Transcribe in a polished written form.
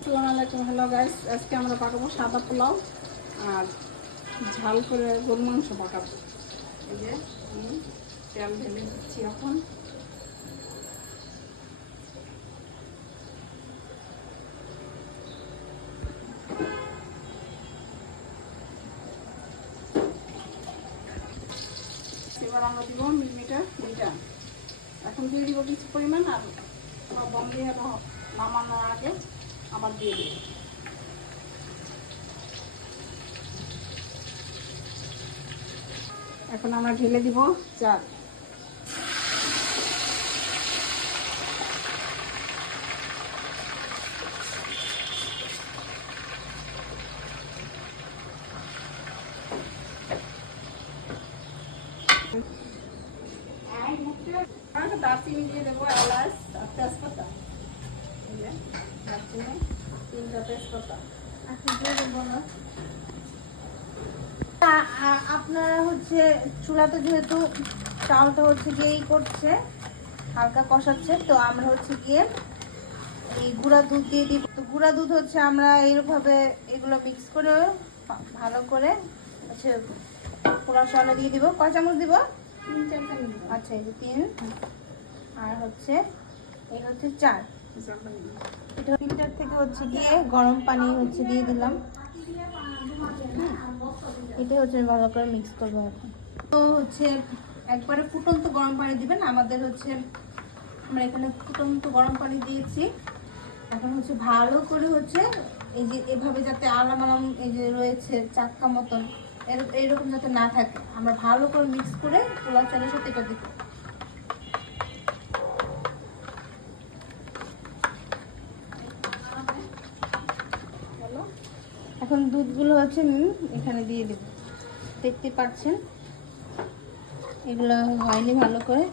আসসালামু আলাইকুম। Hello guys, আজকে আমরা পাকাবো সাদা পোলাও আর ঝাল করে গরুর মাংস পাকাবো। এই যে আমি তেল ঢেলে দিচ্ছি এখন। এবার আমরা দিব মিলিমিটার দুইটা। এখন দিয়ে দিব কিছু পরিমাণ, আর দম দিয়ে নামানোর আগে আবার দিয়ে দিব। এখন আমরা ঢেলে দিব চাল। দারচিনি দিয়ে দেবো, এলাচ আর তেজপাতা। দারচিনি 3টা তেজপাতা দিয়ে দেবো না। আপনারা হচ্ছে চুলাতে যেহেতু চালটা হচ্ছে গিয়েই করছে, হালকা কষাচ্ছে, তো আমরা হচ্ছে গিয়ে এই গুঁড়া দুধ দিয়ে দিব। তো গুঁড়া দুধ হচ্ছে আমরা এইভাবে এগুলো মিক্স করে ভালো করে হচ্ছে পোলাও চালে দিয়ে দিব। কয় চামচ দিব? 3-4 চামচ। আচ্ছা, এই যে 3 আর হচ্ছে এই হচ্ছে 4। এটা ফিল্টার থেকে হচ্ছে গিয়ে গরম পানি হচ্ছে দিয়ে দিলাম। এটা হচ্ছে ভালো করে মিক্স করবো এখন। তো হচ্ছে একবারে ফুটন্ত গরম পানি দিবেন। আমাদের হচ্ছে আমরা এখানে ফুটন্ত গরম পানি দিয়েছি। এখন হচ্ছে ভালো করে হচ্ছে এই যে এভাবে যাতে আলাম আলাম এই যে রয়েছে চাক্কা মতন এইরকম যাতে না থাকে, আমরা ভালো করে মিক্স করে পোলাও চালের সাথে এটা দিব। এখন দুধগুলো হচ্ছে এখানে দিয়ে দেব। দেখতে পাচ্ছেন এগুলো হয়নি ভালো করে।